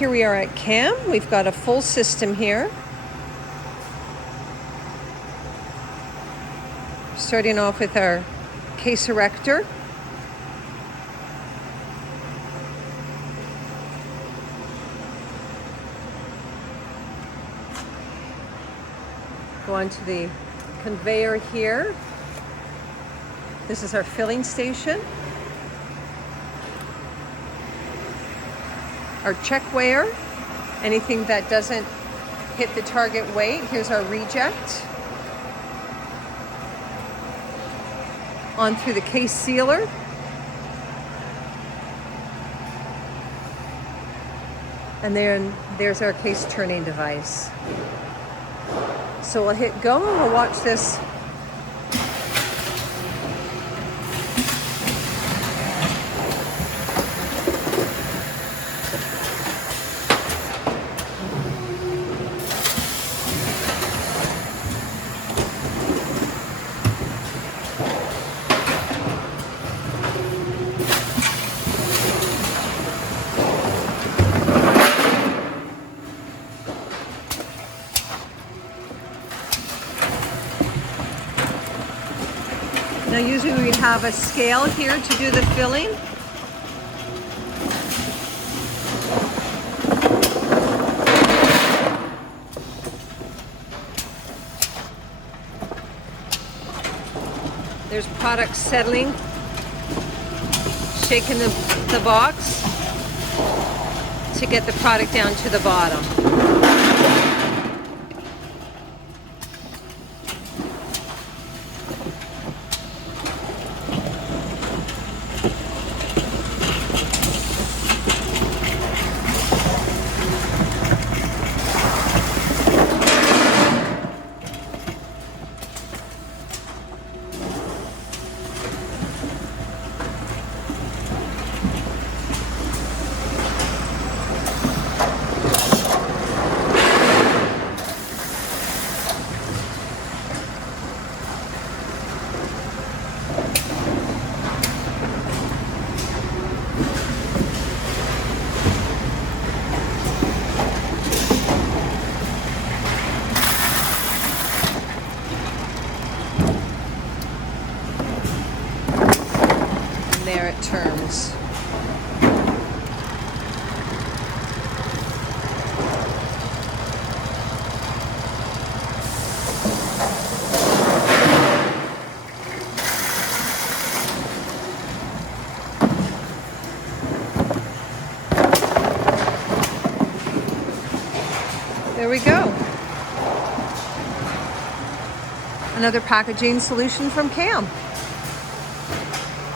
Here we are at CAM. We've got a full system here. Starting off with our case erector. Go on to the conveyor here. This is our filling station. Our checkweigher, anything that doesn't hit the target weight. Here's our reject. On through the case sealer. And then there's our case turning device. So we'll hit go and we'll watch this. Now usually we have a scale here to do the filling. There's product settling, shaking the box to get the product down to the bottom. There it turns. There we go. Another packaging solution from CAM.